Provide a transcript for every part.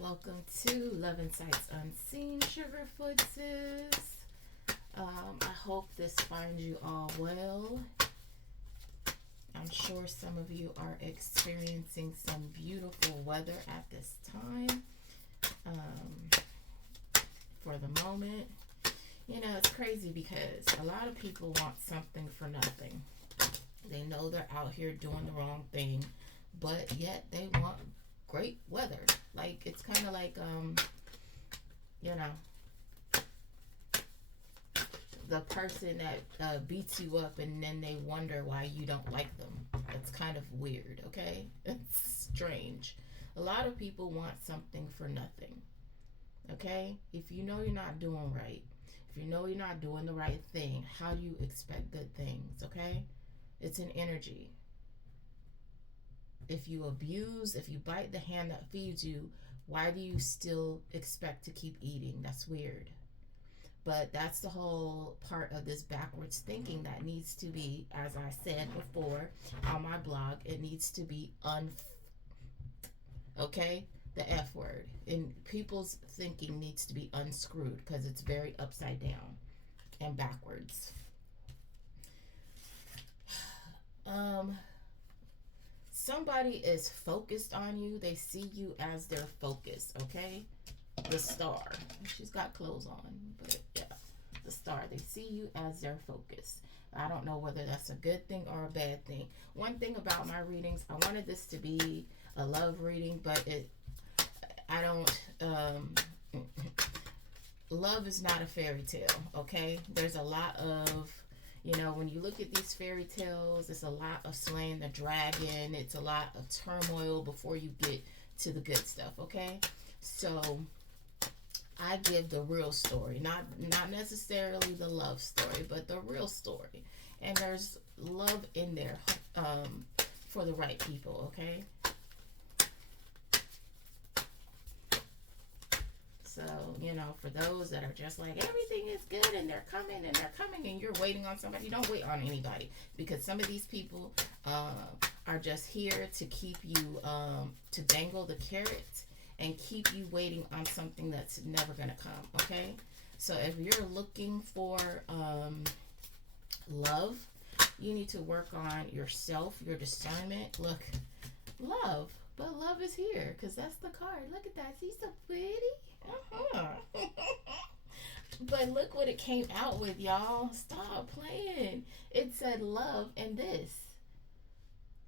Welcome to Love and Sights Unseen, Sugarfoot sis. I hope this finds you all well. I'm sure some of you are experiencing some beautiful weather at this time. For the moment, you know, it's crazy because a lot of people want something for nothing. They know they're out here doing the wrong thing, but yet they want great weather. Like, it's kind of like, you know, the person that beats you up and then they wonder why you don't like them. It's kind of weird, okay? It's strange. A lot of people want something for nothing, okay? If you know you're not doing right, if you know you're not doing the right thing, how do you expect good things, okay? It's an energy. If you abuse, if you bite the hand that feeds you, why do you still expect to keep eating? That's weird. But that's the whole part of this backwards thinking that needs to be, as I said before on my blog, it needs to be okay? The F word. And people's thinking needs to be unscrewed because it's very upside down and backwards. Somebody is focused on you. They see you as their focus, okay? The star. She's got clothes on, but yeah, the star. They see you as their focus. I don't know whether that's a good thing or a bad thing. One thing about my readings, I wanted this to be a love reading, but I don't, love is not a fairy tale, okay? There's a lot of, you know, when you look at these fairy tales, it's a lot of slaying the dragon. It's a lot of turmoil before you get to the good stuff, okay? So I give the real story, not necessarily the love story, but the real story. And there's love in there for the right people, okay? So, you know, for those that are just like, everything is good and they're coming and you're waiting on somebody, don't wait on anybody. Because some of these people are just here to keep you, to dangle the carrot and keep you waiting on something that's never going to come, okay? So if you're looking for love, you need to work on yourself, your discernment. Look, love. But love is here because that's the card. Look at that. She's so pretty. But look what it came out with, y'all. Stop playing. It said love and this.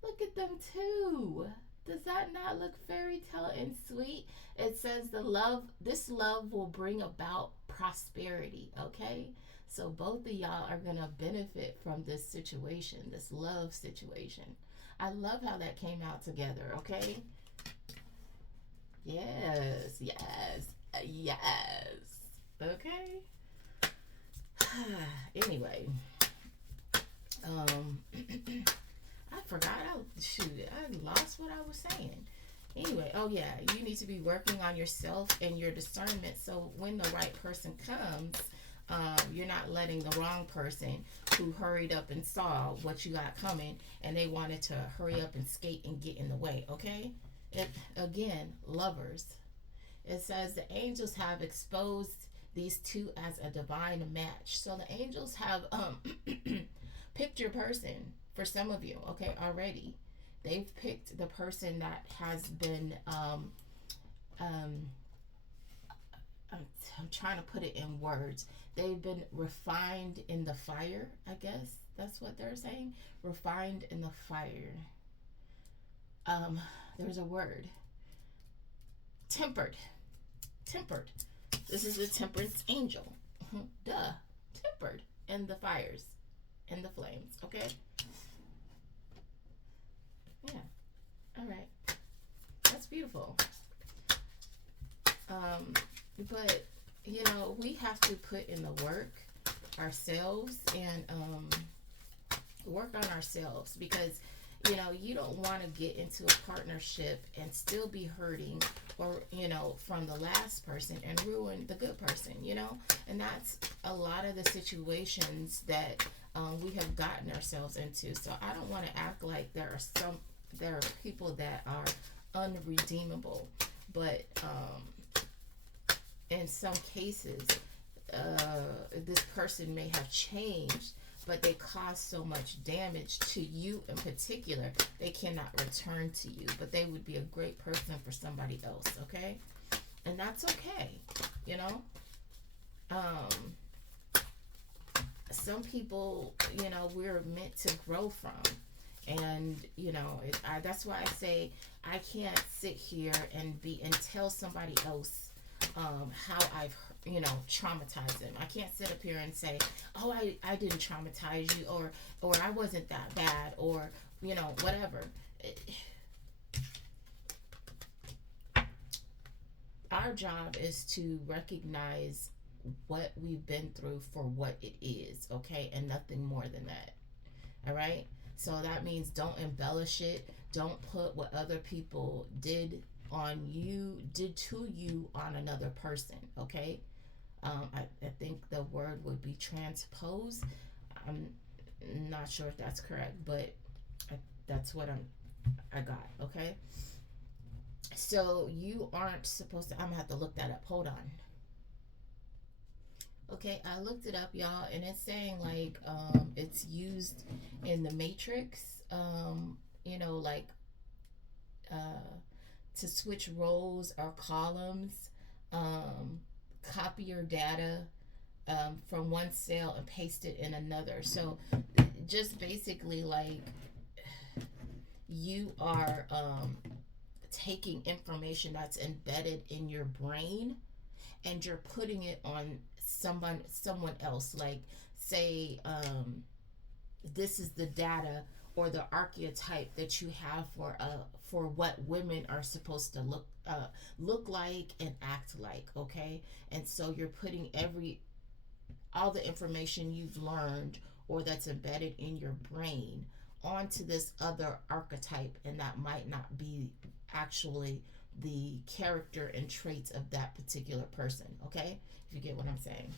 Look at them too. Does that not look fairy tale and sweet? It says this love will bring about prosperity, okay? So both of y'all are going to benefit from this situation, this love situation. I love how that came out together, okay? Yes, yes, yes. Okay? Anyway, I forgot. I lost what I was saying. Anyway, oh yeah, you need to be working on yourself and your discernment so when the right person comes, you're not letting the wrong person who hurried up and saw what you got coming and they wanted to hurry up and skate and get in the way, okay? Again, lovers. It says the angels have exposed these two as a divine match. So the angels have picked your person for some of you, okay, already. They've picked the person that has been I'm trying to put it in words. They've been refined in the fire, I guess. That's what they're saying. Refined in the fire. There's a word. Tempered. Tempered. This is the temperance angel. Duh. Tempered in the fires. In the flames. Okay? Yeah. Alright. That's beautiful. But you know, we have to put in the work ourselves and work on ourselves because you know you don't want to get into a partnership and still be hurting or you know from the last person and ruin the good person, you know. And that's a lot of the situations that we have gotten ourselves into. So I don't want to act like there are people that are unredeemable. But in some cases, this person may have changed, but they caused so much damage to you in particular, they cannot return to you. But they would be a great person for somebody else, okay? And that's okay, you know? Some people, we're meant to grow from. And, that's why I say I can't sit here and tell somebody else how I've traumatize them. I can't sit up here and say, oh, I didn't traumatize you, or I wasn't that bad, or whatever. Our job is to recognize what we've been through for what it is, okay, and nothing more than that. All right, so that means don't embellish it. Don't put what other people did to you on another person, okay? I think the word would be transpose. I'm not sure if that's correct, but that's what I got, okay? So you aren't supposed to, I'm gonna have to look that up. Hold on. Okay, I looked it up, y'all, and it's saying like it's used in the Matrix, like to switch rows or columns, copy your data from one cell and paste it in another. So just basically like you are taking information that's embedded in your brain and you're putting it on someone else. Like say this is the data or the archetype that you have for what women are supposed to look like and act like, okay? And so you're putting all the information you've learned or that's embedded in your brain onto this other archetype, and that might not be actually the character and traits of that particular person, okay? If you get what I'm saying.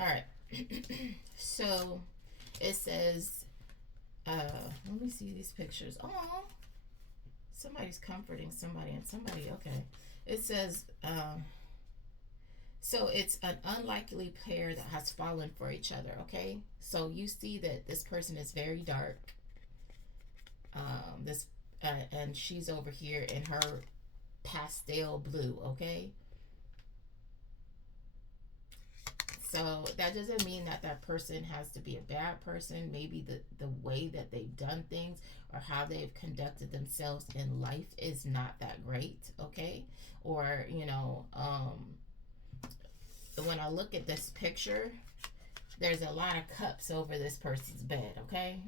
All right. So it says, let me see these pictures. Oh, somebody's comforting somebody, and somebody, okay. It says, so it's an unlikely pair that has fallen for each other, okay? So you see that this person is very dark. And she's over here in her pastel blue, okay? So that doesn't mean that person has to be a bad person. Maybe the way that they've done things or how they've conducted themselves in life is not that great, okay? Or, when I look at this picture, there's a lot of cups over this person's bed, okay?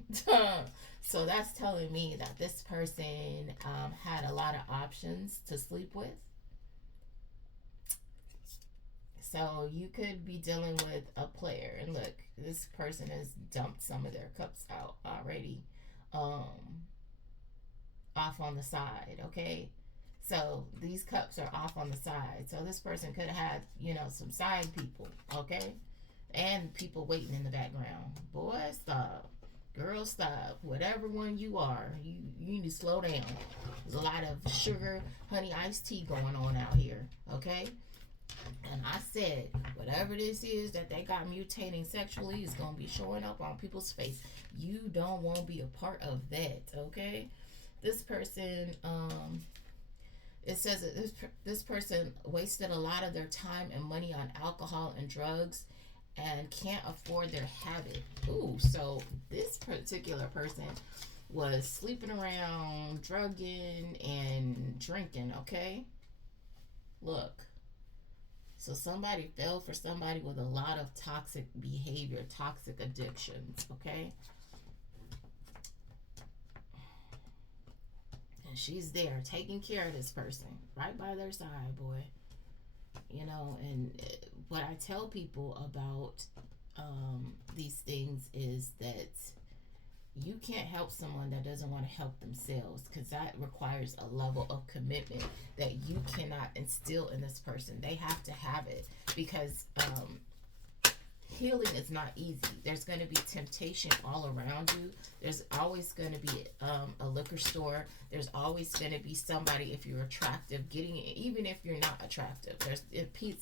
So that's telling me that this person had a lot of options to sleep with. So you could be dealing with a player, and look, this person has dumped some of their cups out already, off on the side, okay? So these cups are off on the side. So this person could have had, some side people, okay? And people waiting in the background. Boy, stop. Girl, stop. Whatever one you are, you need to slow down. There's a lot of sugar, honey, iced tea going on out here, okay? And I said, whatever this is that they got mutating sexually is going to be showing up on people's face. You don't want to be a part of that, okay? This person, it says that this person wasted a lot of their time and money on alcohol and drugs and can't afford their habit. Ooh, so this particular person was sleeping around, drugging, and drinking, okay? Look. So somebody fell for somebody with a lot of toxic behavior, toxic addictions, okay? And she's there taking care of this person, right by their side, boy. And what I tell people about these things is that you can't help someone that doesn't want to help themselves, because that requires a level of commitment that you cannot instill in this person. They have to have it, because healing is not easy. There's going to be temptation all around you. There's always going to be a liquor store. There's always going to be somebody, if you're attractive, getting it, even if you're not attractive.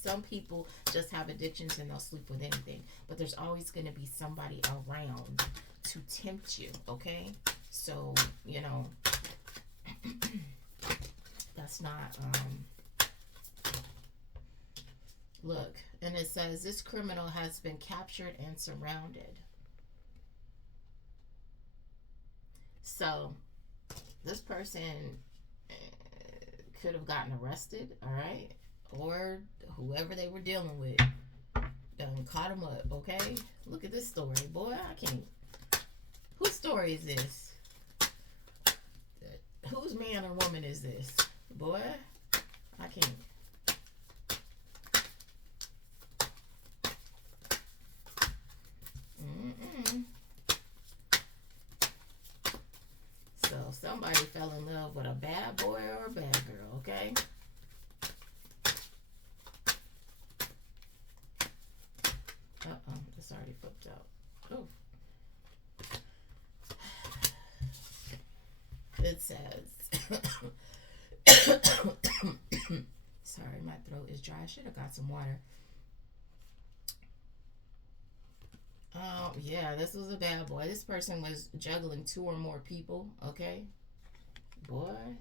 Some people just have addictions and they'll sleep with anything. But there's always going to be somebody around to tempt you, okay? So, that's not, look, and it says, this criminal has been captured and surrounded. So, this person could have gotten arrested, all right? Or whoever they were dealing with done caught him up, okay? Look at this story, boy. I can't. Whose story is this? Whose man or woman is this? Boy, I can't. So somebody fell in love with a bad boy or a bad girl, okay? It's already flipped out. Oh. It says, sorry, my throat is dry. I should have got some water. Oh, yeah, this was a bad boy. This person was juggling 2 or more people, okay? Boy.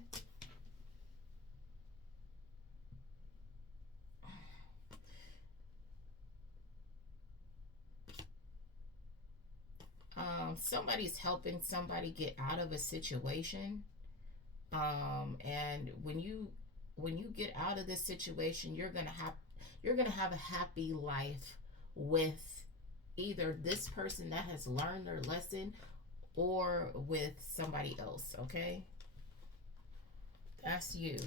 Somebody's helping somebody get out of a situation. And when you get out of this situation, you're gonna have a happy life with either this person that has learned their lesson or with somebody else, okay? That's you.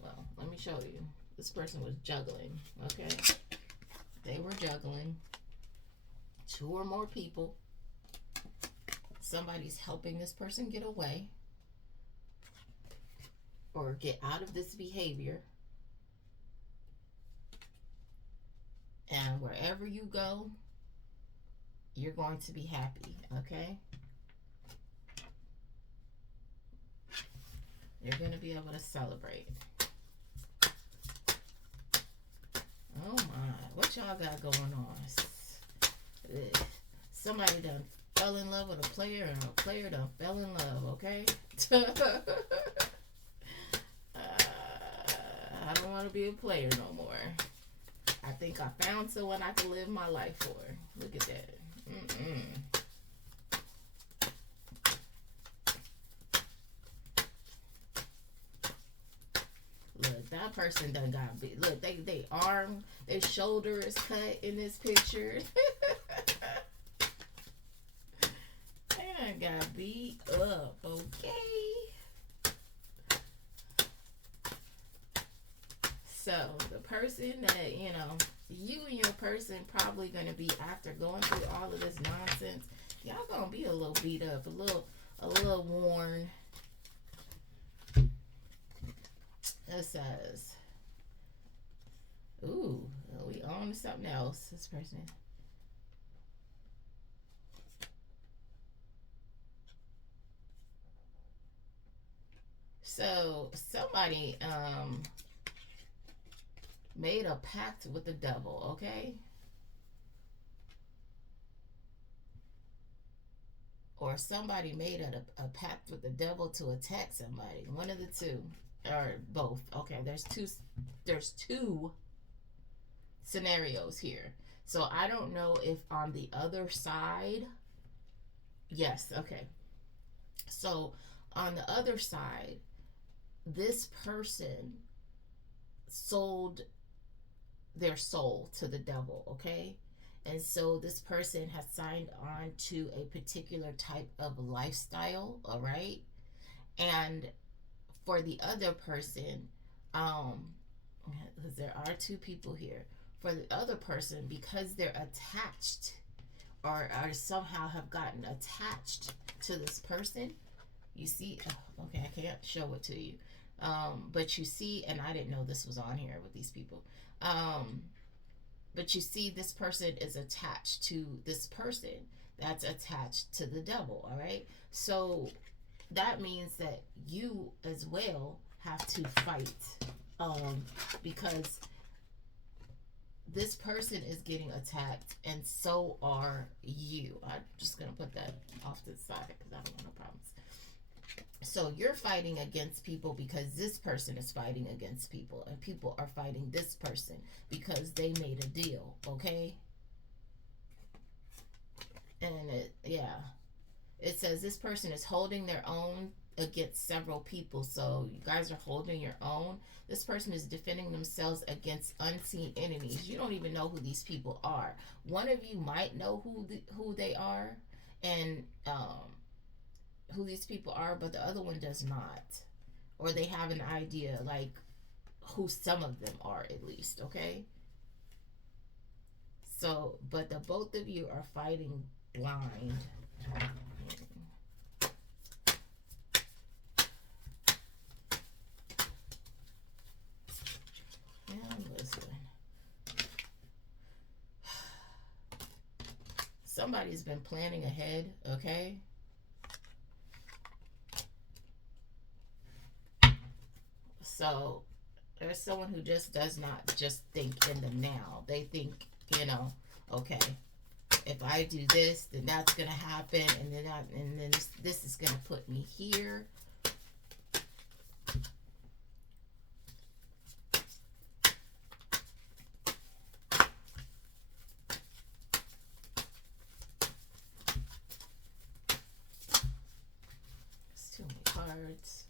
Well, let me show you. This person was juggling, okay? They were juggling 2 or more people. Somebody's helping this person get away or get out of this behavior. And wherever you go, you're going to be happy, okay? You're going to be able to celebrate. Oh my, what y'all got going on? Somebody done fell in love with a player and a player done fell in love, okay? I don't want to be a player no more. I think I found someone I can live my life for. Look at that. Look, that person done got beat. Look, they arm, their shoulder is cut in this picture. They done got beat up, okay? So the person that, you and your person probably going to be, after going through all of this nonsense, y'all going to be a little beat up, a little worn. It says, ooh, we on to something else, this person. So somebody, made a pact with the devil, okay? Or somebody made a pact with the devil to attack somebody. One of the two. Or both. Okay, there's two scenarios here. So I don't know if on the other side. Yes, okay. So on the other side, this person sold their soul to the devil, okay? And so this person has signed on to a particular type of lifestyle, all right? And for the other person, because there are 2 people here, for the other person, because they're attached or somehow have gotten attached to this person, you see, okay, I can't show it to you, but you see, and I didn't know this was on here with these people, But you see, this person is attached to this person that's attached to the devil, all right? So that means that you as well have to fight, because this person is getting attacked and so are you. I'm just going to put that off to the side because I don't want no problems. So you're fighting against people because this person is fighting against people, and people are fighting this person because they made a deal, okay? And it says this person is holding their own against several people. So you guys are holding your own. This person is defending themselves against unseen enemies. You don't even know who these people are. One of you might know who they are, and who these people are, but the other one does not, or they have an idea like who some of them are at least. Okay. So, but the both of you are fighting blind. Listen. Somebody's been planning ahead, okay? So there's someone who just does not just think in the now. They think, okay, if I do this, then that's gonna happen, and then this is gonna put me here. It's too many cards.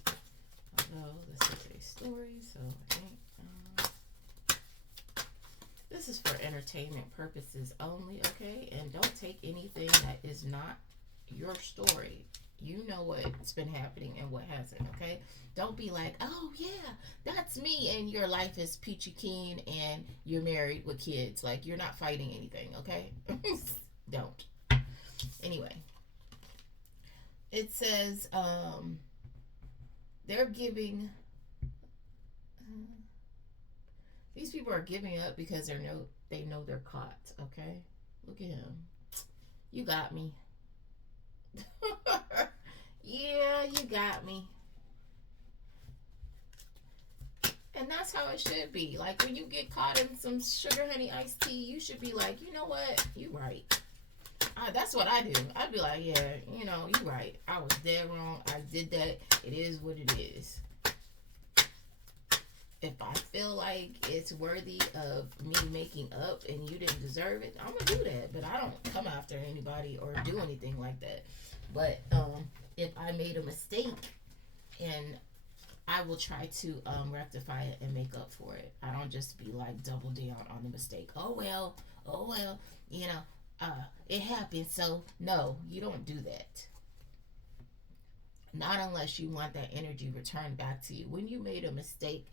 Although this is a story, so I think this is for entertainment purposes only, okay? And don't take anything that is not your story. You know what's been happening and what hasn't, okay? Don't be like, oh yeah, that's me, and your life is peachy keen and you're married with kids. Like, you're not fighting anything, okay? Don't. Anyway, it says they're giving. These people are giving up because they know they're caught. Okay, look at him. You got me. Yeah, you got me. And that's how it should be. Like, when you get caught in some sugar honey iced tea, you should be like, you know what? You right. That's what I do. I'd be like, yeah, you right. I was dead wrong. I did that. It is what it is. If I feel like it's worthy of me making up and you didn't deserve it, I'm gonna do that. But I don't come after anybody or do anything like that. But if I made a mistake, and I will try to rectify it and make up for it. I don't just be like double down on the mistake. Oh well, it happened. So no, you don't do that. Not unless you want that energy returned back to you. When you made a mistake,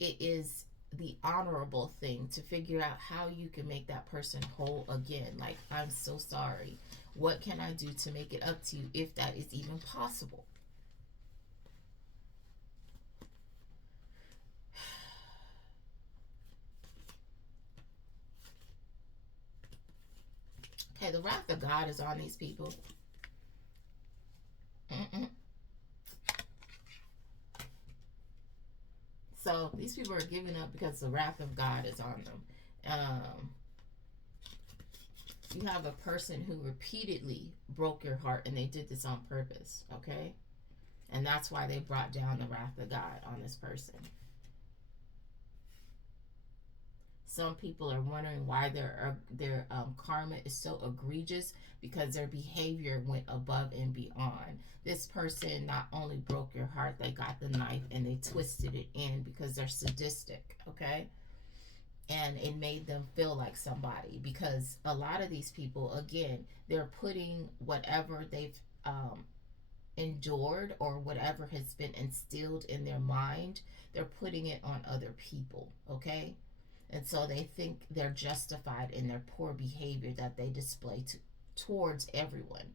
it is the honorable thing to figure out how you can make that person whole again. Like, I'm so sorry. What can I do to make it up to you, if that is even possible? Okay, the wrath of God is on these people. Mm-mm. So these people are giving up because the wrath of God is on them. You have a person who repeatedly broke your heart, and they did this on purpose, okay? And that's why they brought down the wrath of God on this person. Some people are wondering why their karma is so egregious, because their behavior went above and beyond. This person not only broke your heart, they got the knife and they twisted it in because they're sadistic, okay? And it made them feel like somebody, because a lot of these people, again, they're putting whatever they've endured or whatever has been instilled in their mind, they're putting it on other people, okay? And so they think they're justified in their poor behavior that they display towards everyone,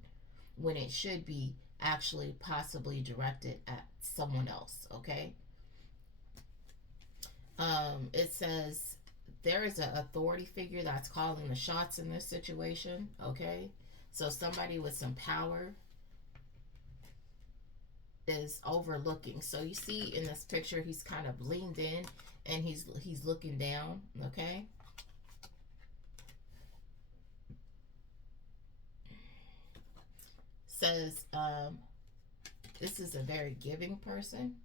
when it should be actually possibly directed at someone else, okay? It says there is an authority figure that's calling the shots in this situation, okay? So somebody with some power is overlooking. So you see in this picture, he's kind of leaned in and he's looking down, okay? Says this is a very giving person.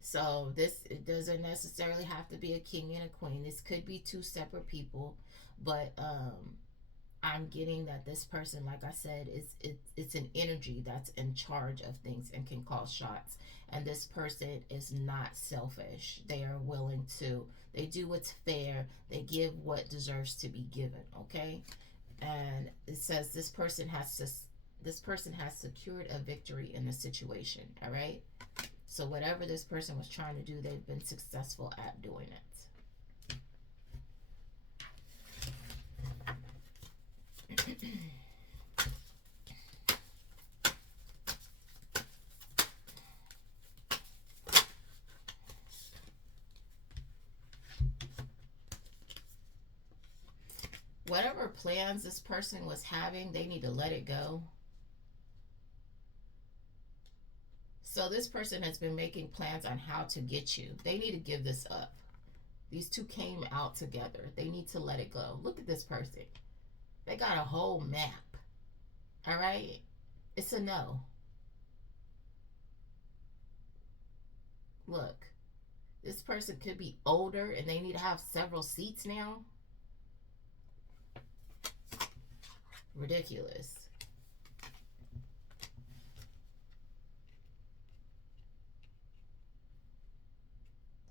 So this, it doesn't necessarily have to be a king and a queen. This could be two separate people, but I'm getting that this person, like I said, it's an energy that's in charge of things and can call shots. And this person is not selfish. They are willing to. They do what's fair. They give what deserves to be given. Okay, and it says this person has to. This person has secured a victory in the situation. All right. So whatever this person was trying to do, they've been successful at doing it. Whatever plans this person was having, they need to let it go. So this person has been making plans on how to get you. They need to give this up. These two came out together. They need to let it go. Look at this person. They got a whole map. All right? It's a no. Look. This person could be older and they need to have several seats now. Ridiculous.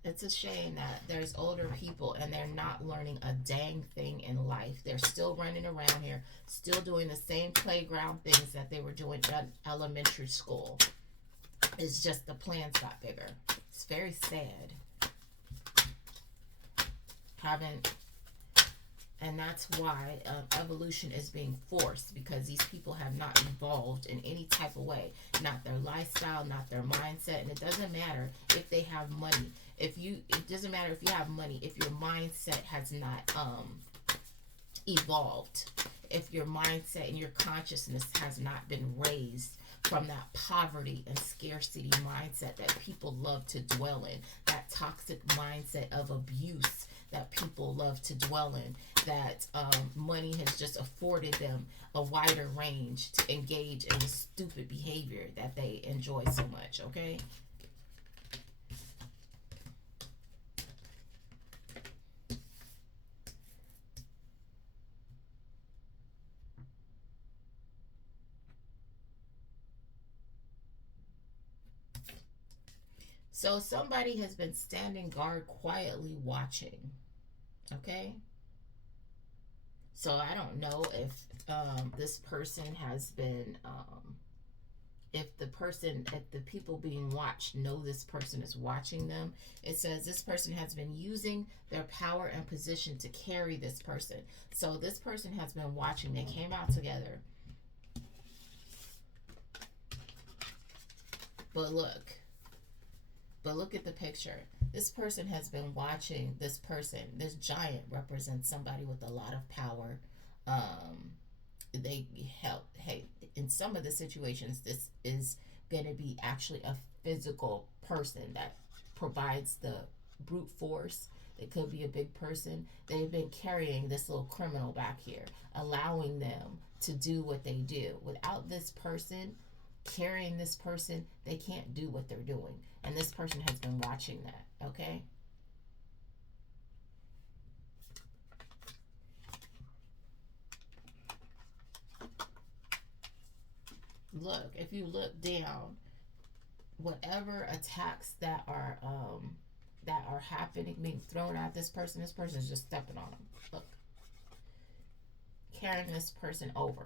It's a shame that there's older people and they're not learning a dang thing in life. They're still running around here, still doing the same playground things that they were doing at elementary school. It's just the plans got bigger. It's very sad. And that's why evolution is being forced, because these people have not evolved in any type of way. Not their lifestyle, not their mindset. And it doesn't matter if they have money. It doesn't matter if you have money, if your mindset has not evolved, if your mindset and your consciousness has not been raised from that poverty and scarcity mindset that people love to dwell in, that toxic mindset of abuse that people love to dwell in, that money has just afforded them a wider range to engage in the stupid behavior that they enjoy so much, okay? So somebody has been standing guard quietly watching, okay? So I don't know if this person has been, if the people being watched know this person is watching them. It says this person has been using their power and position to carry this person. So this person has been watching. They came out together. But look at the picture. This person has been watching this person. This giant represents somebody with a lot of power. They help. Hey, in some of the situations, this is going to be actually a physical person that provides the brute force. It could be a big person. They've been carrying this little criminal back here, allowing them to do what they do. Without this person carrying this person, they can't do what they're doing. And this person has been watching that, okay? Look, if you look down, whatever attacks that are happening, being thrown at this person is just stepping on them. Look, carrying this person over.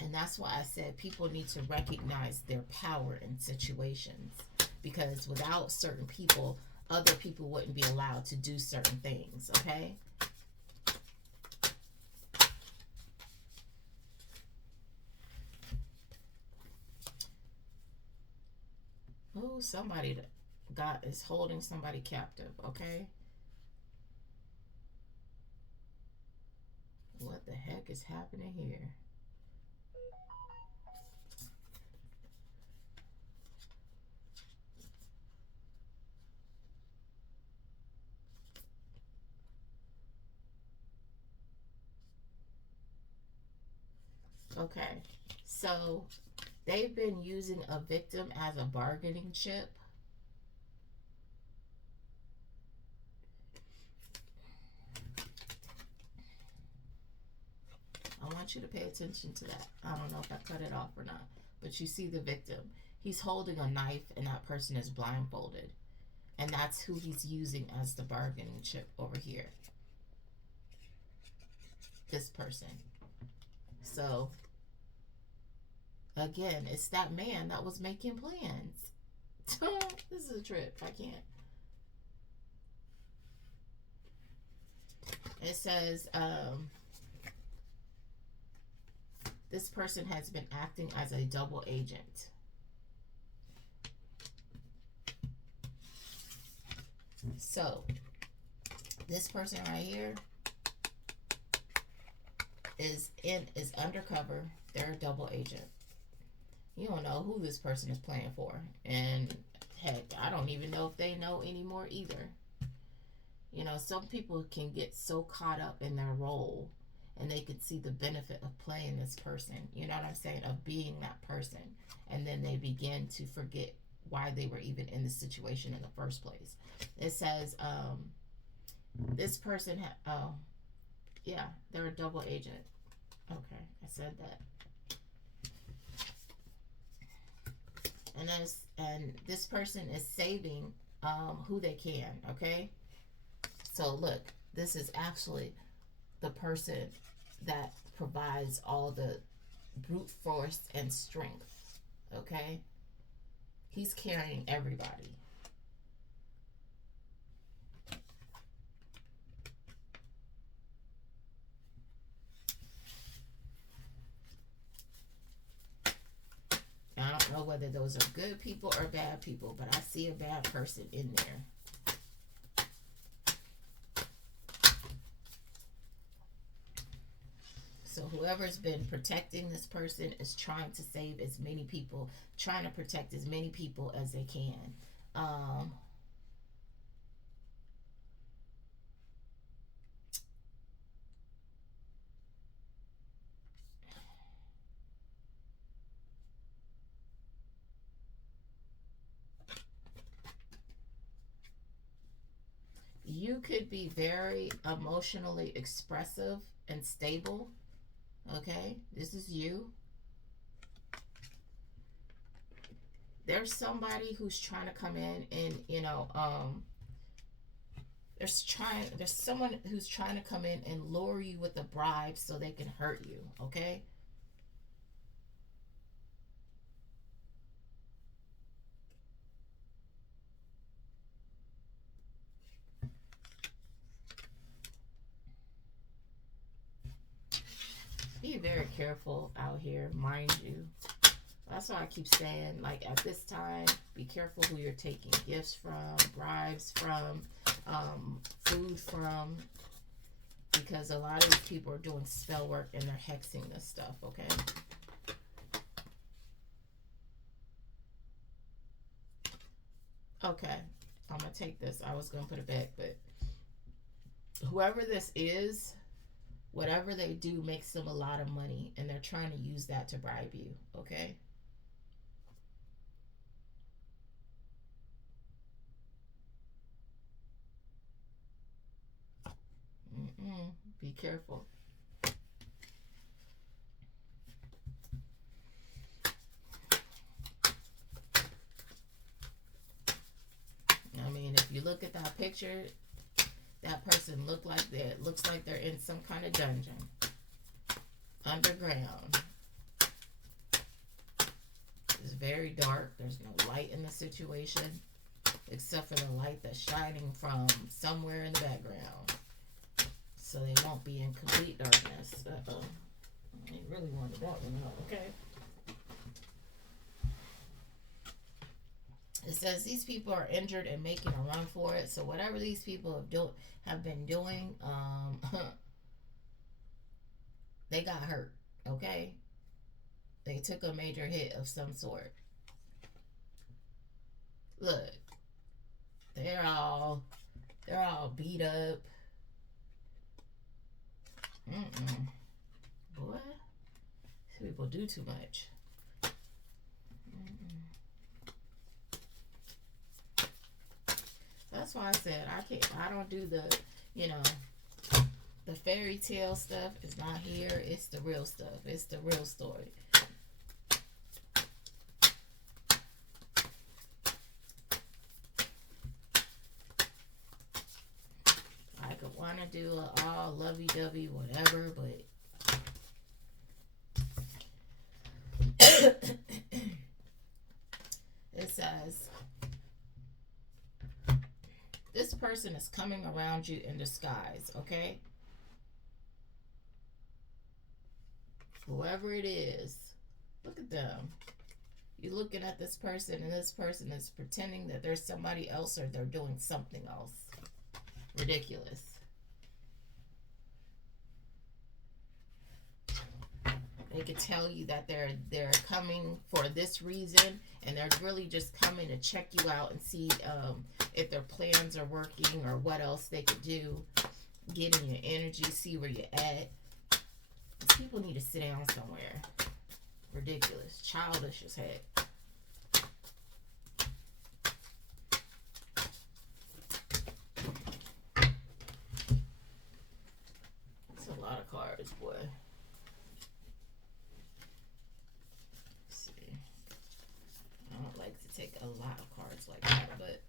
And that's why I said people need to recognize their power in situations, because without certain people, other people wouldn't be allowed to do certain things, okay? somebody that got is holding somebody captive, okay? What the heck is happening here? Okay, so they've been using a victim as a bargaining chip. I want you to pay attention to that. I don't know if I cut it off or not, but you see the victim. He's holding a knife and that person is blindfolded. And that's who he's using as the bargaining chip over here. This person. So, again, it's that man that was making plans. This is a trip. I can't. It says, this person has been acting as a double agent. So, this person right here is undercover. They're a double agent. You don't know who this person is playing for. And heck, I don't even know if they know anymore either. You know, some people can get so caught up in their role and they can see the benefit of playing this person. You know what I'm saying? Of being that person. And then they begin to forget why they were even in the situation in the first place. It says, this person, yeah, they're a double agent. Okay, I said that. And this person is saving who they can, okay? So look, this is actually the person that provides all the brute force and strength, okay? He's carrying everybody. I don't know whether those are good people or bad people, but I see a bad person in there. So whoever's been protecting this person is trying to save as many people, trying to protect as many people as they can. You could be very emotionally expressive and stable. Okay, this is you. There's somebody who's trying to come in and, you know, there's someone who's trying to come in and lure you with a bribe so they can hurt you, okay? Be very careful out here, mind you. That's why I keep saying, like, at this time, be careful who you're taking gifts from, bribes from, food from, because a lot of these people are doing spell work and they're hexing this stuff, okay? Okay, I'm going to take this. I was going to put it back, but whoever this is, whatever they do makes them a lot of money, and they're trying to use that to bribe you, okay? Be careful. I mean, if you look at that picture, that person looks like they're in some kind of dungeon, underground. It's very dark. There's no light in the situation, except for the light that's shining from somewhere in the background. So they won't be in complete darkness. Uh-oh. I really wanted that one out, okay? It says these people are injured and making a run for it. So whatever these people have been doing, they got hurt. Okay, they took a major hit of some sort. Look, they're all beat up. Boy, these people do too much. That's why I said I don't do the, you know, the fairy tale stuff. Is not here. It's the real stuff. It's the real story. I could want to do a all lovey-dovey whatever, but it says this person is coming around you in disguise, okay? Whoever it is, look at them. You're looking at this person, and this person is pretending that there's somebody else or they're doing something else. Ridiculous. They could tell you that they're coming for this reason, and they're really just coming to check you out and see if their plans are working or what else they could do. Get in your energy, see where you're at. People need to sit down somewhere. Ridiculous. Childish as heck. That's a lot of cards, boy. Let's see. I don't like to take a lot of cards like that, but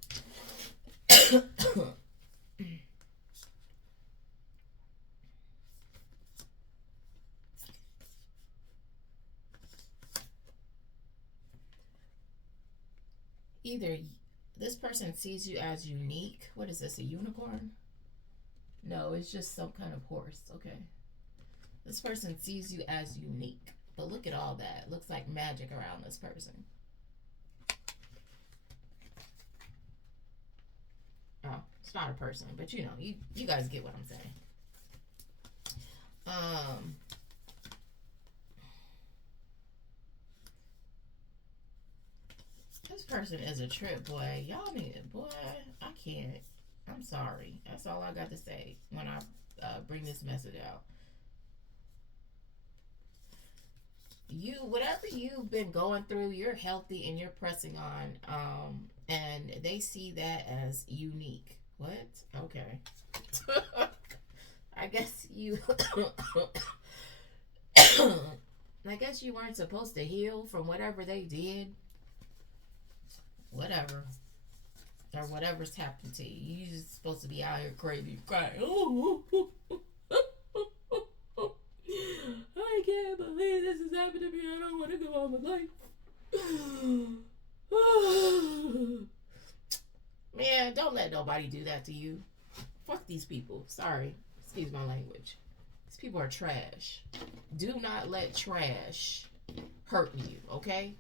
either this person sees you as unique. What is this, a unicorn? No, it's just some kind of horse. Okay. This person sees you as unique. But look at all that. It looks like magic around this person. Oh, it's not a person, but you know, you guys get what I'm saying. This person is a trip, boy. Y'all need it, boy. I can't. I'm sorry. That's all I got to say when I bring this message out. Whatever you've been going through, you're healthy and you're pressing on. And they see that as unique. What? Okay. I guess I guess you weren't supposed to heal from whatever they did. Whatever. Or whatever's happened to you. You're just supposed to be out here crazy, crying. I can't believe this has happened to me. I don't want to go on with life. Man, don't let nobody do that to you. Fuck these people. Sorry. Excuse my language. These people are trash. Do not let trash hurt you, okay?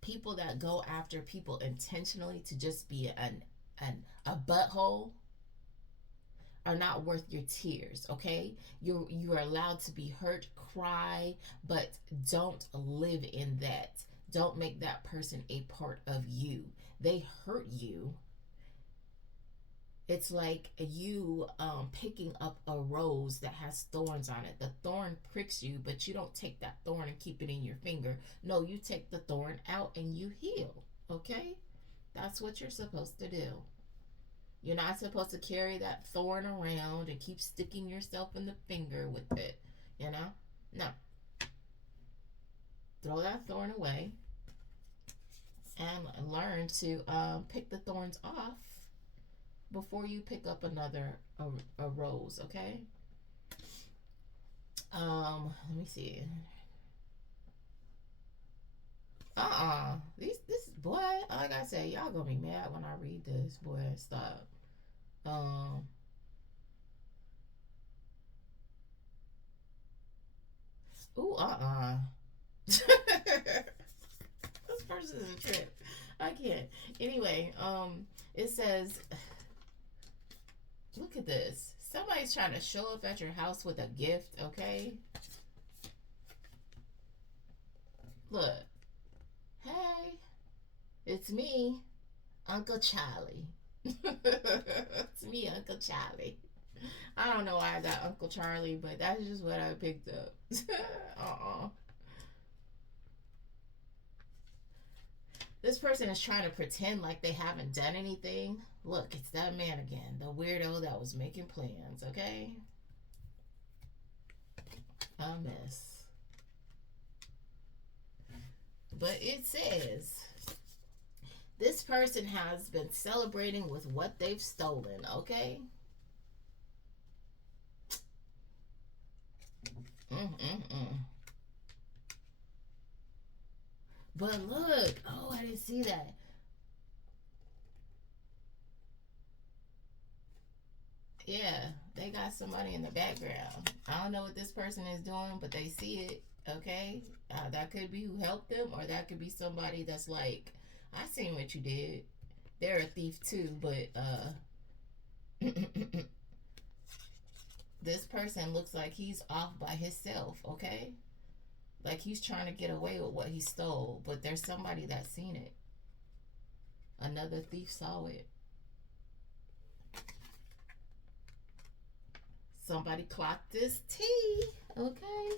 People that go after people intentionally to just be a butthole are not worth your tears, okay? You are allowed to be hurt, cry, but don't live in that. Don't make that person a part of you. They hurt you. It's like you picking up a rose that has thorns on it. The thorn pricks you, but you don't take that thorn and keep it in your finger. No, you take the thorn out and you heal, okay? That's what you're supposed to do. You're not supposed to carry that thorn around and keep sticking yourself in the finger with it, you know? No. Throw that thorn away and learn to pick the thorns off before you pick up another a rose, okay? Let me see. This boy, like I said, y'all gonna be mad when I read this, boy. Stop. Ooh, This person is a trip. I can't. Anyway, it says, look at this. Somebody's trying to show up at your house with a gift, okay? Look. Hey, it's me, Uncle Charlie. It's me, Uncle Charlie. I don't know why I got Uncle Charlie, but that's just what I picked up. This person is trying to pretend like they haven't done anything. Look, it's that man again, the weirdo that was making plans, okay? A mess. But it says this person has been celebrating with what they've stolen, okay? But look, oh, I didn't see that. Yeah, they got somebody in the background. I don't know what this person is doing, but they see it, okay? That could be who helped them, or that could be somebody that's like, I seen what you did. They're a thief too, but this person looks like he's off by himself, okay? Like he's trying to get away with what he stole, but there's somebody that's seen it. Another thief saw it. Somebody clocked this tea, okay?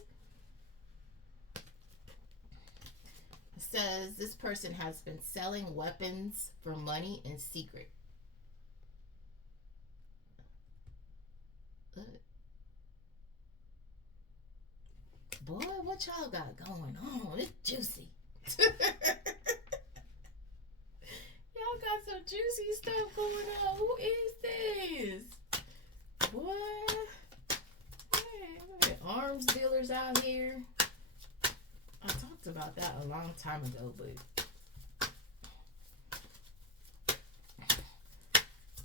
It says this person has been selling weapons for money in secret. Boy, what y'all got going on? It's juicy. Y'all got some juicy stuff going on. Who is this? Boy. Hey, arms dealers out here. I talked about that a long time ago, but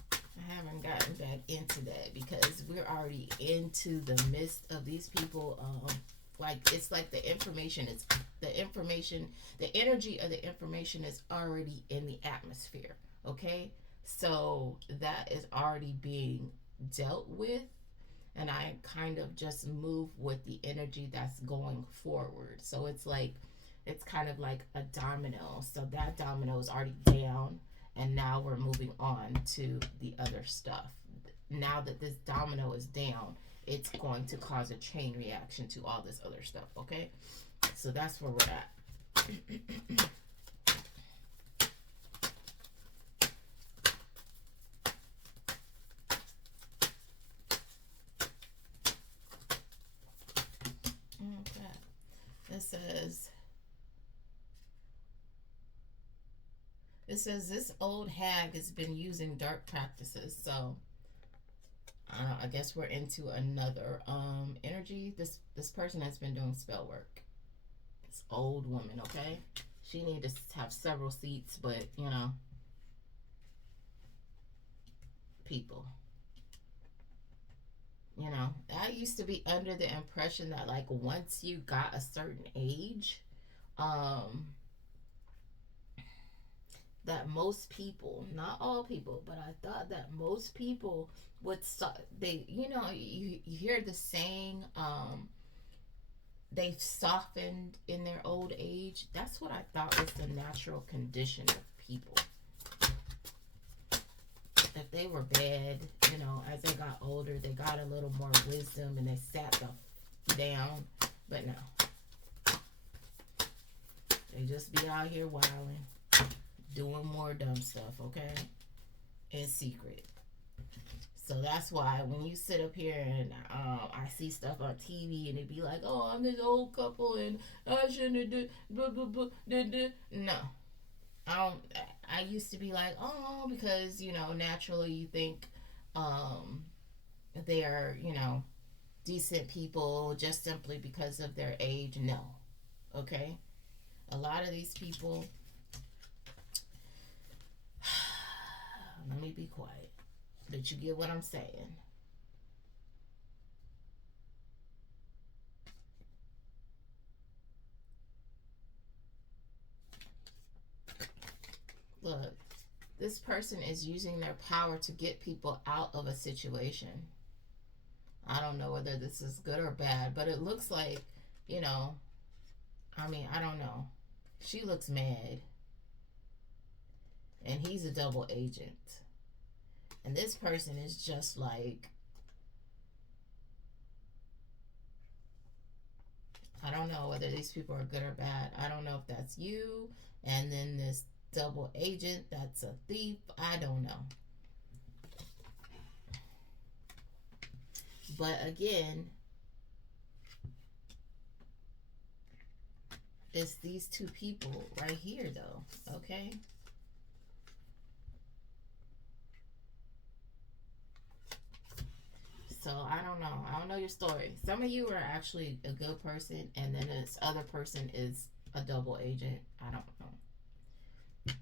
I haven't gotten back into that because we're already into the midst of these people. Like it's like the information, the energy of the information is already in the atmosphere, okay? So that is already being dealt with, and I kind of just move with the energy that's going forward. So it's like, it's kind of like a domino. So that domino is already down, and now we're moving on to the other stuff. Now that this domino is down, it's going to cause a chain reaction to all this other stuff, okay? So that's where we're at. Okay. It says this old hag has been using dark practices. So I guess we're into another energy. This person has been doing spell work. This old woman, okay? She needs to have several seats, but you know, people. You know, I used to be under the impression that like once you got a certain age, that most people, not all people, but I thought that most people would they, you know, you hear the saying, they've softened in their old age. That's what I thought was the natural condition of people. If they were bad, you know, as they got older, they got a little more wisdom and they sat down. But no, they just be out here wilding, doing more dumb stuff, okay? In secret. So that's why when you sit up here and I see stuff on TV and it be like, oh, I'm this old couple and I shouldn't have did blah, blah, blah, blah, blah. No. I used to be like, oh, because, you know, naturally you think they are, you know, decent people just simply because of their age. No. Okay? A lot of these people, let me be quiet. But you get what I'm saying. person is using their power to get people out of a situation. I don't know whether this is good or bad, but it looks like, you know, I mean, I don't know. She looks mad. And he's a double agent. And this person is just like, I don't know whether these people are good or bad. I don't know if that's you. And then this double agent, that's a thief. I don't know. But again, it's these two people right here, though. Okay? So I don't know. I don't know your story. Some of you are actually a good person, and then this other person is a double agent. I don't know.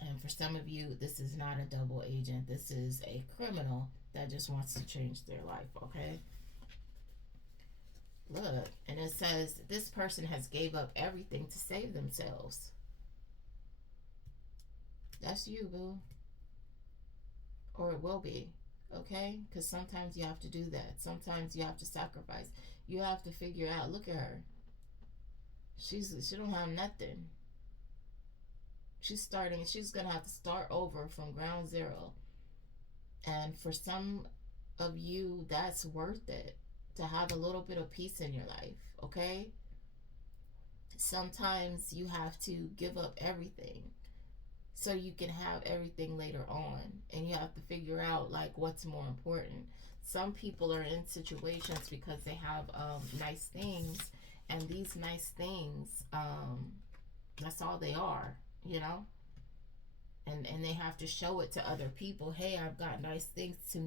And for some of you, this is not a double agent. This is a criminal that just wants to change their life, okay? Look, and it says this person has gave up everything to save themselves. That's you, boo. Or it will be, okay? Because sometimes you have to do that. Sometimes you have to sacrifice. You have to figure out, look at her. She don't have nothing. She's gonna have to start over from ground zero. And for some of you, that's worth it, to have a little bit of peace in your life, okay? Sometimes you have to give up everything so you can have everything later on, and you have to figure out like what's more important. Some people are in situations because they have nice things, and these nice things, that's all they are, you know. And they have to show it to other people. Hey, I've got nice things, to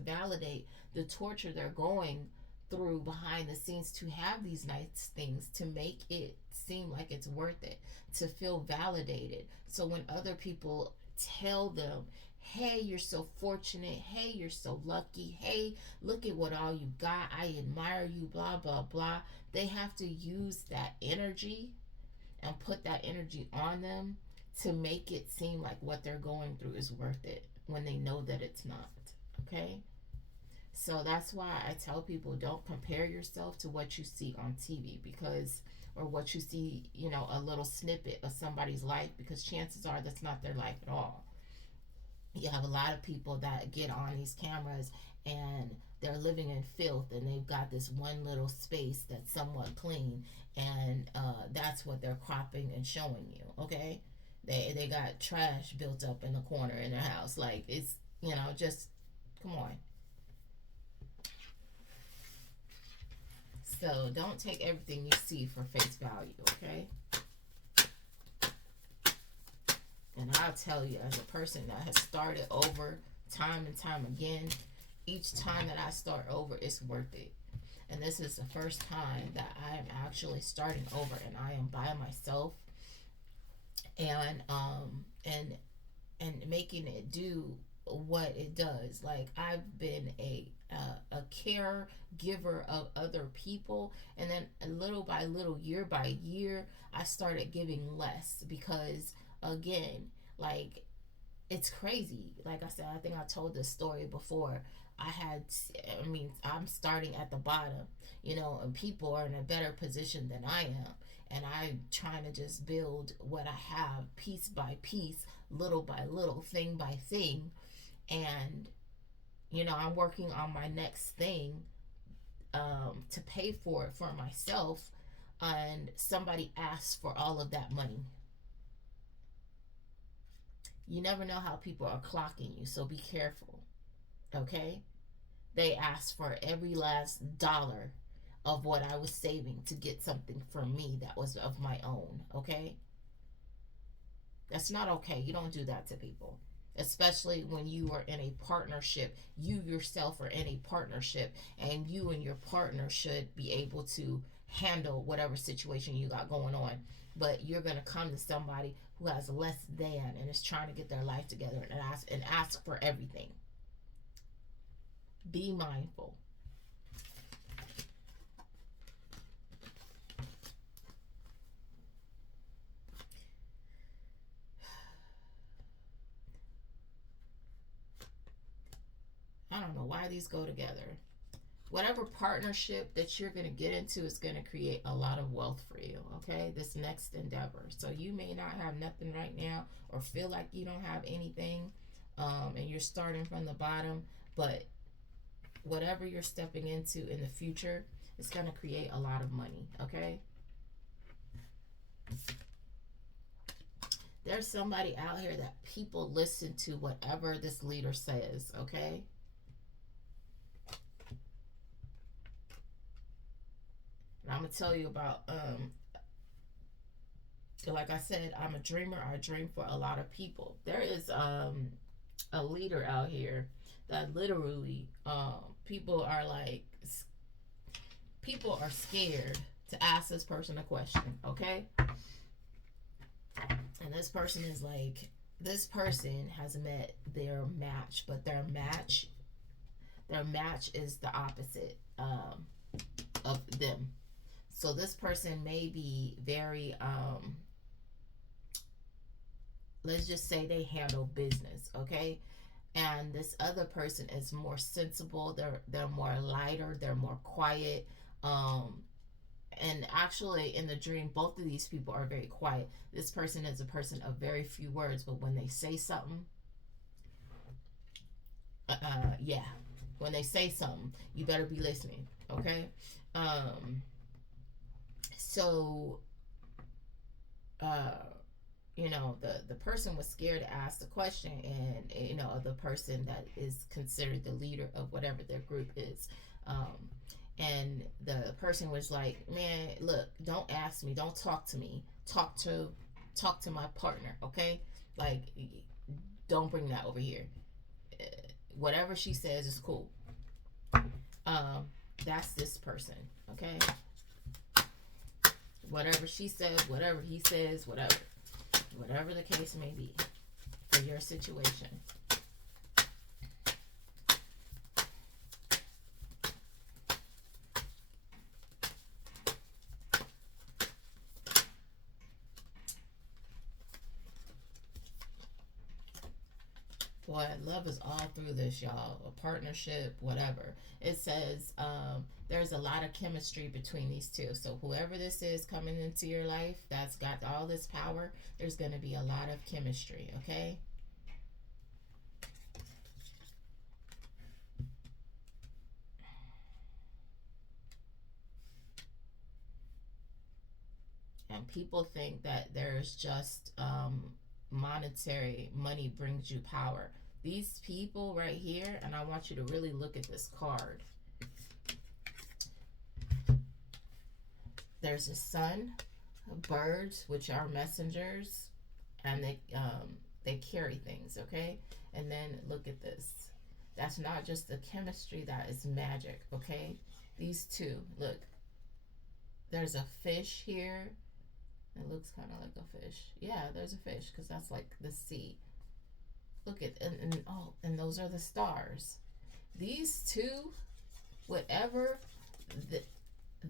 validate the torture they're going through behind the scenes, to have these nice things, to make it seem like it's worth it, to feel validated. So when other people tell them, hey, you're so fortunate, hey, you're so lucky, hey, look at what all you got, I admire you, blah blah blah, they have to use that energy and put that energy on them to make it seem like what they're going through is worth it, when they know that it's not, okay? So that's why I tell people, don't compare yourself to what you see on TV, because, or what you see, you know, a little snippet of somebody's life, because chances are that's not their life at all. You have a lot of people that get on these cameras and they're living in filth, and they've got this one little space that's somewhat clean, and that's what they're cropping and showing you, okay? They got trash built up in the corner in their house. Like, it's, you know, just, come on. So don't take everything you see for face value, okay? And I'll tell you, as a person that has started over time and time again, each time that I start over, it's worth it. And this is the first time that I am actually starting over, and I am by myself, and making it do what it does. Like, I've been a caregiver of other people, and then little by little, year by year, I started giving less, because again, like, it's crazy. Like I said, I think I told this story before. I'm starting at the bottom, you know, and people are in a better position than I am. And I'm trying to just build what I have piece by piece, little by little, thing by thing. And, you know, I'm working on my next thing, to pay for it for myself. And somebody asks for all of that money. You never know how people are clocking you, so be careful, okay? They asked for every last dollar of what I was saving to get something from me that was of my own, okay? That's not okay. You don't do that to people, especially when you are in a partnership. You yourself are in a partnership, and you and your partner should be able to handle whatever situation you got going on. But you're going to come to somebody who has less than and is trying to get their life together and ask for everything. Be mindful. don't know why these go together. Whatever partnership that you're going to get into is going to create a lot of wealth for you, okay? This next endeavor. So you may not have nothing right now or feel like you don't have anything, and you're starting from the bottom, but whatever you're stepping into in the future, it's going to create a lot of money, okay? There's somebody out here that people listen to whatever this leader says, okay? And I'm going to tell you about, like I said, I'm a dreamer. I dream for a lot of people. There is a leader out here that literally, people are scared to ask this person a question, okay? And this person is like, this person has met their match, but their match is the opposite of them. So this person may be very, let's just say they handle business, okay? And this other person is more sensible. They're more lighter. They're more quiet. And actually, in the dream, both of these people are very quiet. This person is a person of very few words, but when they say something, yeah, when they say something, you better be listening, okay? So, you know, the person was scared to ask the question, and, you know, the person that is considered the leader of whatever their group is. And the person was like, man, look, don't ask me, don't talk to me, talk to my partner, okay? Like, don't bring that over here. Whatever she says is cool. That's this person, okay? Whatever she says, whatever he says, whatever the case may be for your situation. Boy, love is all through this, y'all. A partnership, whatever. It says there's a lot of chemistry between these two. So whoever this is coming into your life that's got all this power, there's going to be a lot of chemistry, okay? And people think that there's just monetary money brings you power. These people right here, and I want you to really look at this card. There's a sun, birds, which are messengers, and they carry things, okay? And then look at this. That's not just the chemistry, that is magic, okay? These two, look. There's a fish here. It looks kind of like a fish. Yeah, there's a fish, because that's like the sea. Look at, and those are the stars. These two, whatever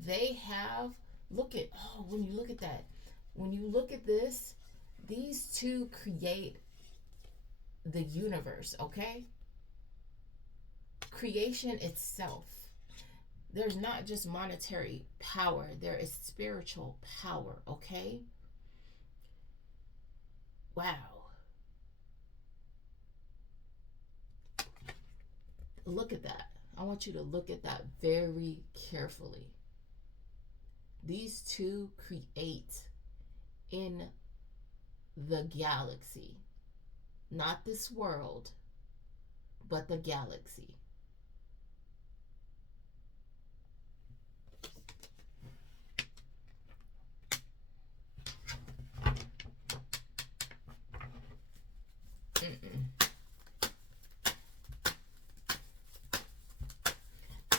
they have, look at, when you look at that, when you look at this, these two create the universe, okay? Creation itself. There's not just monetary power, there is spiritual power, okay? Wow. Look at that. I want you to look at that very carefully. These two create in the galaxy. Not this world, but the galaxy.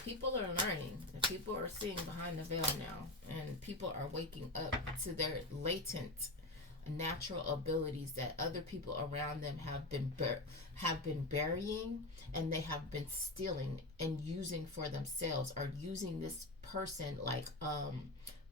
People are learning. People are seeing behind the veil now, and people are waking up to their latent natural abilities that other people around them have been burying, and they have been stealing and using for themselves, or using this person like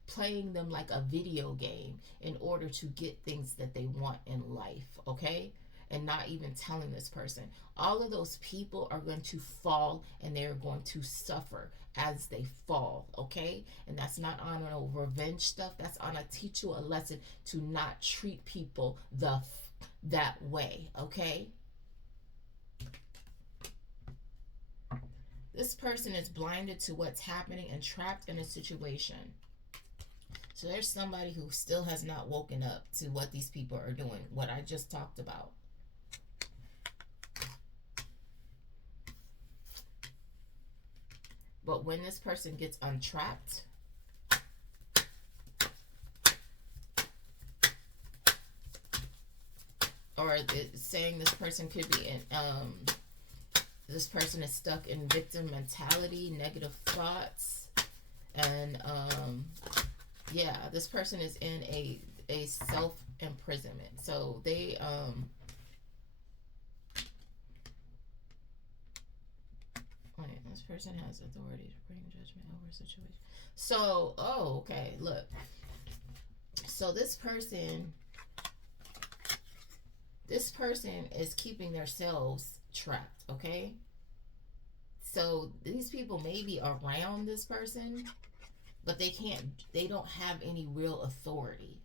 playing them like a video game in order to get things that they want in life, okay? and not even telling this person. All of those people are going to fall, and they're going to suffer as they fall, okay? And that's not on no revenge stuff. That's on a teach you a lesson to not treat people that way, okay? This person is blinded to what's happening and trapped in a situation. So there's somebody who still has not woken up to what these people are doing, what I just talked about. But when this person gets untrapped, or saying this person could be in, this person is stuck in victim mentality, negative thoughts, and yeah, this person is in a self imprisonment. So they this person has authority to bring judgment over a situation. So, oh, okay, look. So this person is keeping themselves trapped, okay? So these people may be around this person, but they don't have any real authority.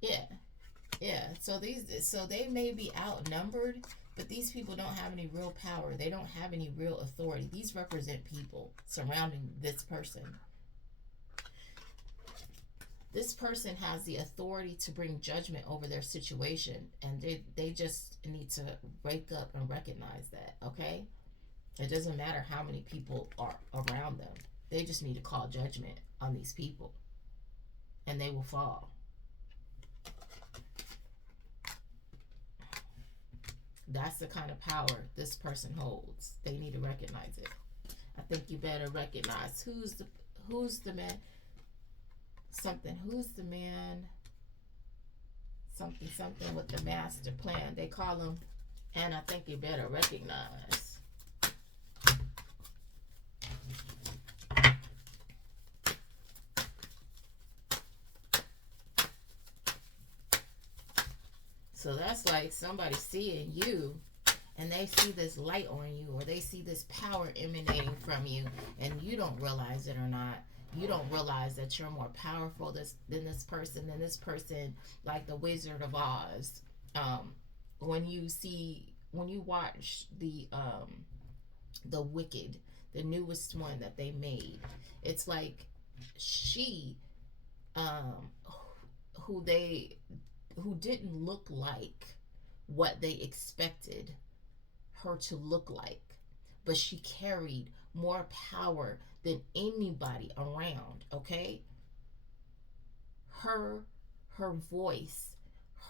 Yeah. So they may be outnumbered, but these people don't have any real power. They don't have any real authority. These represent people surrounding this person. This person has the authority to bring judgment over their situation, and they just need to wake up and recognize that, okay? It doesn't matter how many people are around them. They just need to call judgment on these people, and they will fall. That's the kind of power this person holds. They need to recognize it. I think you better recognize who's the man. Who's the man? Something with the master plan. They call him, and I think you better recognize. So that's like somebody seeing you, and they see this light on you, or they see this power emanating from you, and you don't realize it or not. You don't realize that you're more powerful than this person, like the Wizard of Oz. When you watch the Wicked, the newest one that they made, it's like she, who didn't look like what they expected her to look like, but she carried more power than anybody around, okay? Her voice,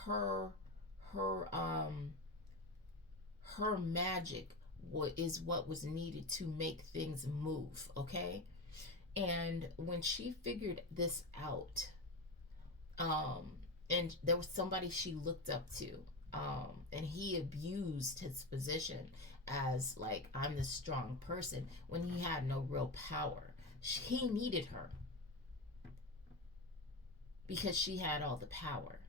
her magic is what was needed to make things move, okay? And when she figured this out, and there was somebody she looked up to, and he abused his position as like, I'm this strong person, when he had no real power. He needed her because she had all the power,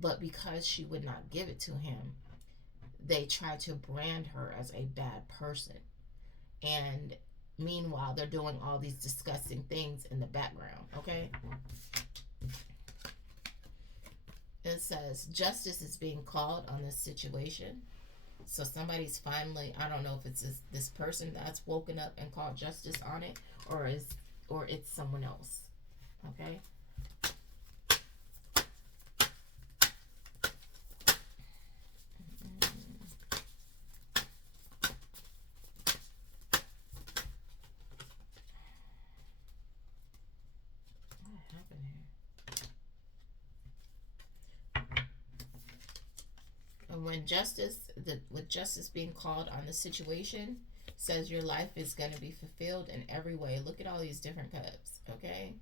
but because she would not give it to him, they tried to brand her as a bad person. And meanwhile, they're doing all these disgusting things in the background, okay? It says justice is being called on this situation. So somebody's finally, I don't know if it's this person that's woken up and called justice on it, or it's someone else. Okay? What happened here? And when with justice being called on the situation, says your life is going to be fulfilled in every way. Look at all these different cups, okay?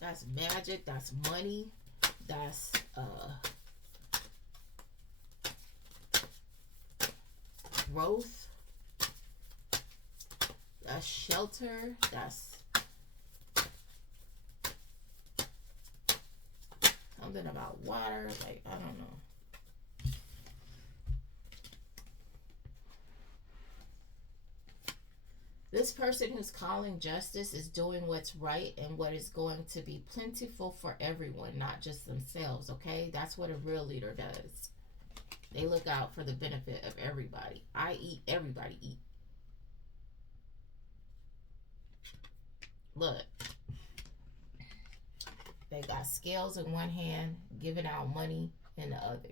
That's magic, that's money, that's growth. That's shelter. That's something about water. Like, I don't know. This person who's calling justice is doing what's right and what is going to be plentiful for everyone, not just themselves, okay? That's what a real leader does. They look out for the benefit of everybody. I eat, everybody eat. Look. They got scales in one hand, giving out money in the other.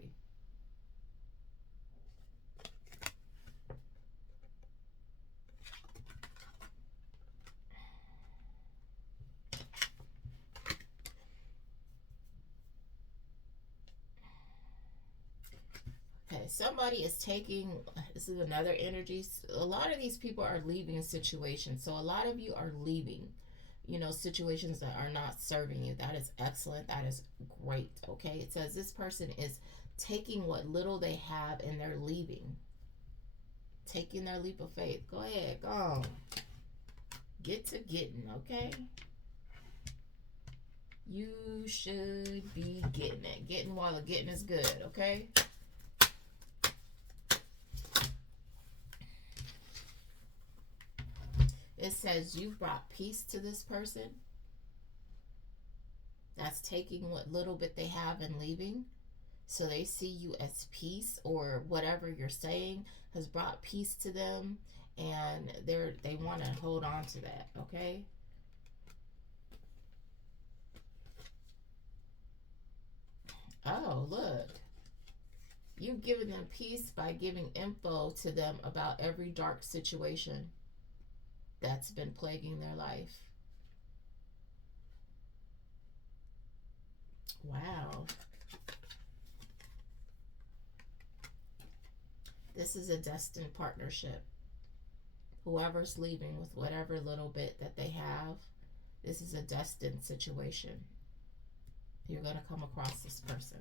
Okay, somebody is taking, this is another energy. A lot of these people are leaving situations. So a lot of you are leaving, situations that are not serving you. That is excellent. That is great. Okay, it says this person is taking what little they have and they're leaving. Taking their leap of faith. Go ahead, go on. Get to getting, okay? You should be getting it. Getting while the getting is good, okay? It says you've brought peace to this person. That's taking what little bit they have and leaving. So they see you as peace, or whatever you're saying has brought peace to them, and they want to hold on to that, okay? Oh, look. You've given them peace by giving info to them about every dark situation that's been plaguing their life. Wow. This is a destined partnership. Whoever's leaving with whatever little bit that they have, this is a destined situation. You're going to come across this person.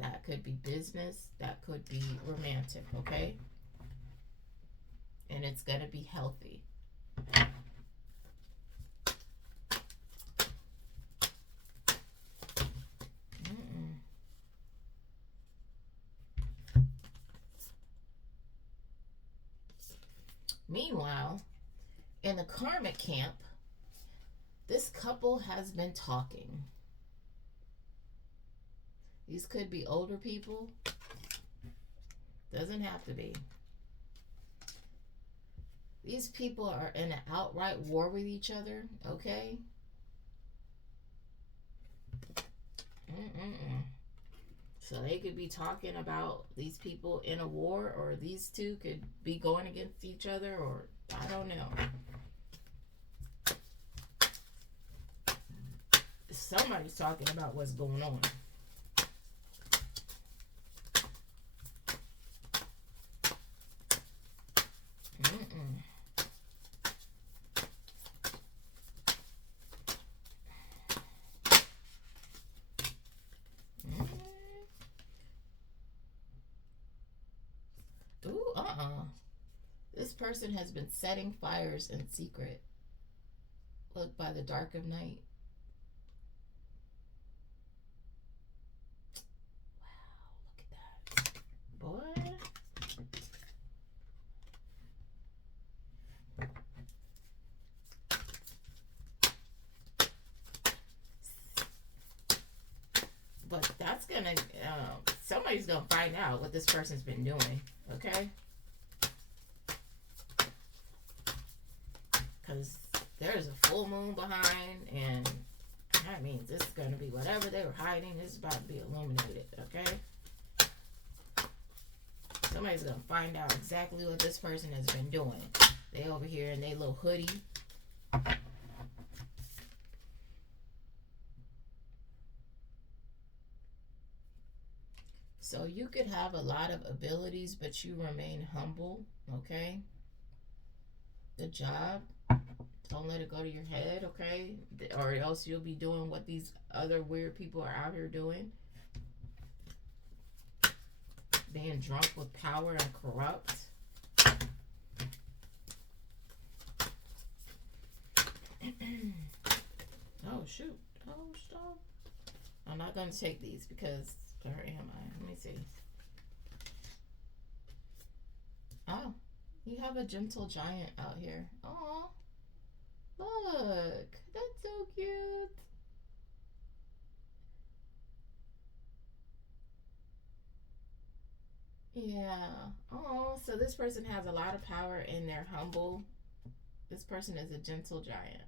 That could be business. That could be romantic, okay? And it's going to be healthy. Meanwhile, in the karmic camp, this couple has been talking. These could be older people. Doesn't have to be. These people are in an outright war with each other, okay? So they could be talking about these people in a war, or these two could be going against each other, or I don't know. Somebody's talking about what's going on. This person has been setting fires in secret. Look, by the dark of night. Wow, look at that. Boy. But that's gonna, somebody's gonna find out what this person's been doing, okay? Because there's a full moon behind, and that means this is going to be whatever they were hiding. This is about to be illuminated, okay? Somebody's going to find out exactly what this person has been doing. They over here in their little hoodie. So you could have a lot of abilities, but you remain humble, okay? Good job. Don't let it go to your head, okay? Or else you'll be doing what these other weird people are out here doing. being drunk with power and corrupt. Oh, shoot. Oh, stop. I'm not going to take these because, where am I? Let me see. Oh, you have a gentle giant out here. Oh, look. That's so cute. Yeah. Oh, so this person has a lot of power and they're humble. This person is a gentle giant.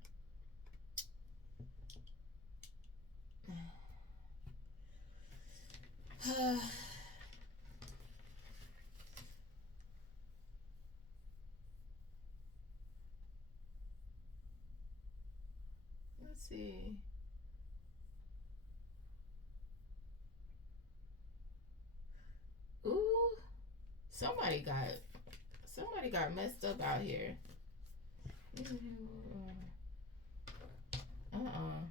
Let's see. Ooh, somebody got messed up out here. Uh-uh.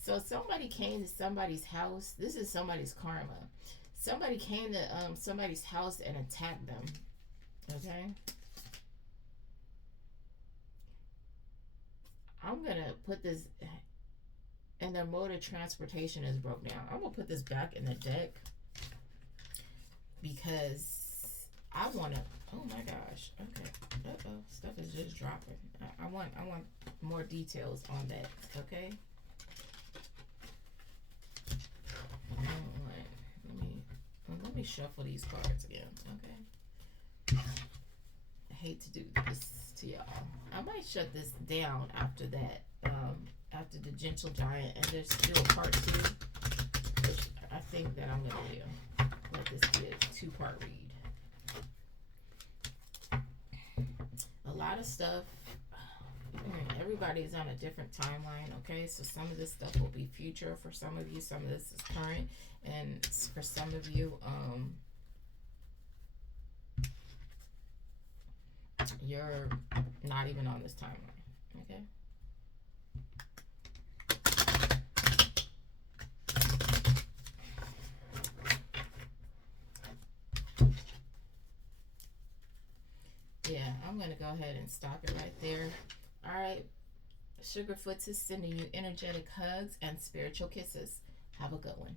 So somebody came to somebody's house. This is somebody's karma. Somebody came to somebody's house and attacked them. Okay. I'm gonna put this, and their mode of transportation is broke down. I'm gonna put this back in the deck because I wanna. Oh my gosh. Okay. Uh-oh. Stuff is just dropping. I want more details on that. Okay. Let me shuffle these cards again. Okay. I hate to do this to y'all. I might shut this down after that. After the gentle giant, and there's still part two, which I think that I'm gonna do. Let this be a two-part read. A lot of stuff. Everybody's on a different timeline, okay? So some of this stuff will be future for some of you. Some of this is current. And for some of you, you're not even on this timeline, okay? Yeah, I'm going to go ahead and stop it right there. All right. Sugarfoots is sending you energetic hugs and spiritual kisses. Have a good one.